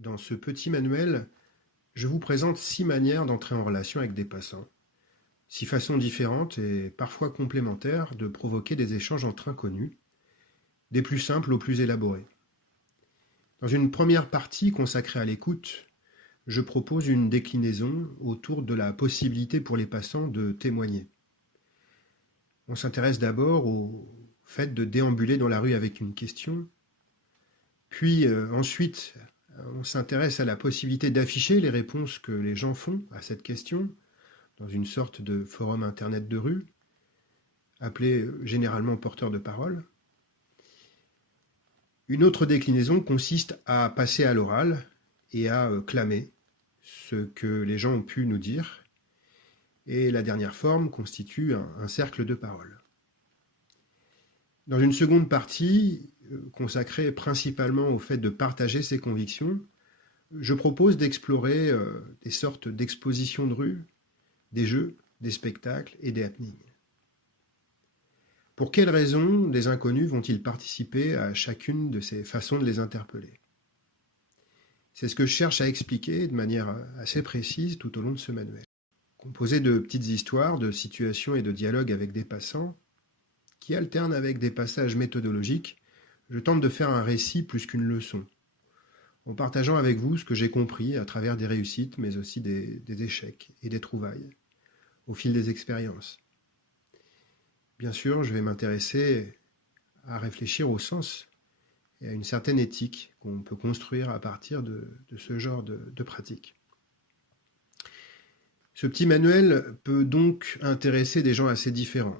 Dans ce petit manuel, je vous présente 6 manières d'entrer en relation avec des passants, 6 façons différentes et parfois complémentaires de provoquer des échanges entre inconnus, des plus simples aux plus élaborés. Dans une première partie consacrée à l'écoute, je propose une déclinaison autour de la possibilité pour les passants de témoigner. On s'intéresse d'abord au fait de déambuler dans la rue avec une question, puis ensuite on s'intéresse à la possibilité d'afficher les réponses que les gens font à cette question dans une sorte de forum internet de rue, appelé généralement porteur de parole. Une autre déclinaison consiste à passer à l'oral et à clamer ce que les gens ont pu nous dire. Et la dernière forme constitue un cercle de parole. Dans une seconde partie, consacrée principalement au fait de partager ses convictions, je propose d'explorer des sortes d'expositions de rue, des jeux, des spectacles et des happenings. Pour quelles raisons des inconnus vont-ils participer à chacune de ces façons de les interpeller? C'est ce que je cherche à expliquer de manière assez précise tout au long de ce manuel. Composé de petites histoires, de situations et de dialogues avec des passants, qui alternent avec des passages méthodologiques, je tente de faire un récit plus qu'une leçon, en partageant avec vous ce que j'ai compris à travers des réussites, mais aussi des échecs et des trouvailles, au fil des expériences. Bien sûr, je vais m'intéresser à réfléchir au sens et à une certaine éthique qu'on peut construire à partir de ce genre de pratique. Ce petit manuel peut donc intéresser des gens assez différents.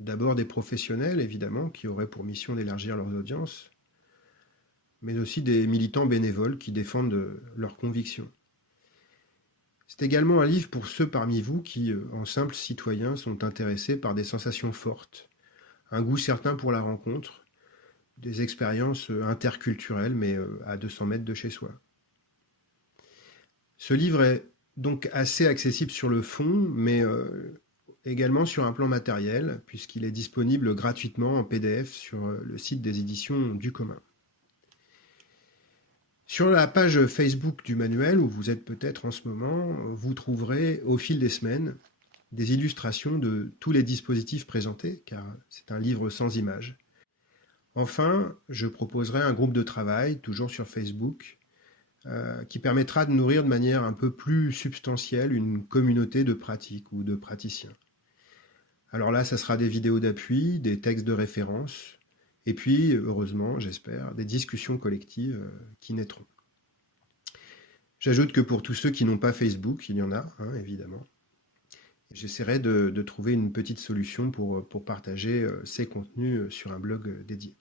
D'abord des professionnels, évidemment, qui auraient pour mission d'élargir leurs audiences, mais aussi des militants bénévoles qui défendent leurs convictions. C'est également un livre pour ceux parmi vous qui, en simples citoyens, sont intéressés par des sensations fortes, un goût certain pour la rencontre, des expériences interculturelles, mais à 200 mètres de chez soi. Ce livre est donc assez accessible sur le fond, mais également sur un plan matériel, puisqu'il est disponible gratuitement en PDF sur le site des éditions du commun. Sur la page Facebook du manuel, où vous êtes peut-être en ce moment, vous trouverez au fil des semaines des illustrations de tous les dispositifs présentés, car c'est un livre sans images. Enfin, je proposerai un groupe de travail, toujours sur Facebook, qui permettra de nourrir de manière un peu plus substantielle une communauté de pratiques ou de praticiens. Alors là, ça sera des vidéos d'appui, des textes de référence, et puis, heureusement, j'espère, des discussions collectives qui naîtront. J'ajoute que pour tous ceux qui n'ont pas Facebook, il y en a, évidemment. J'essaierai de trouver une petite solution pour partager ces contenus sur un blog dédié.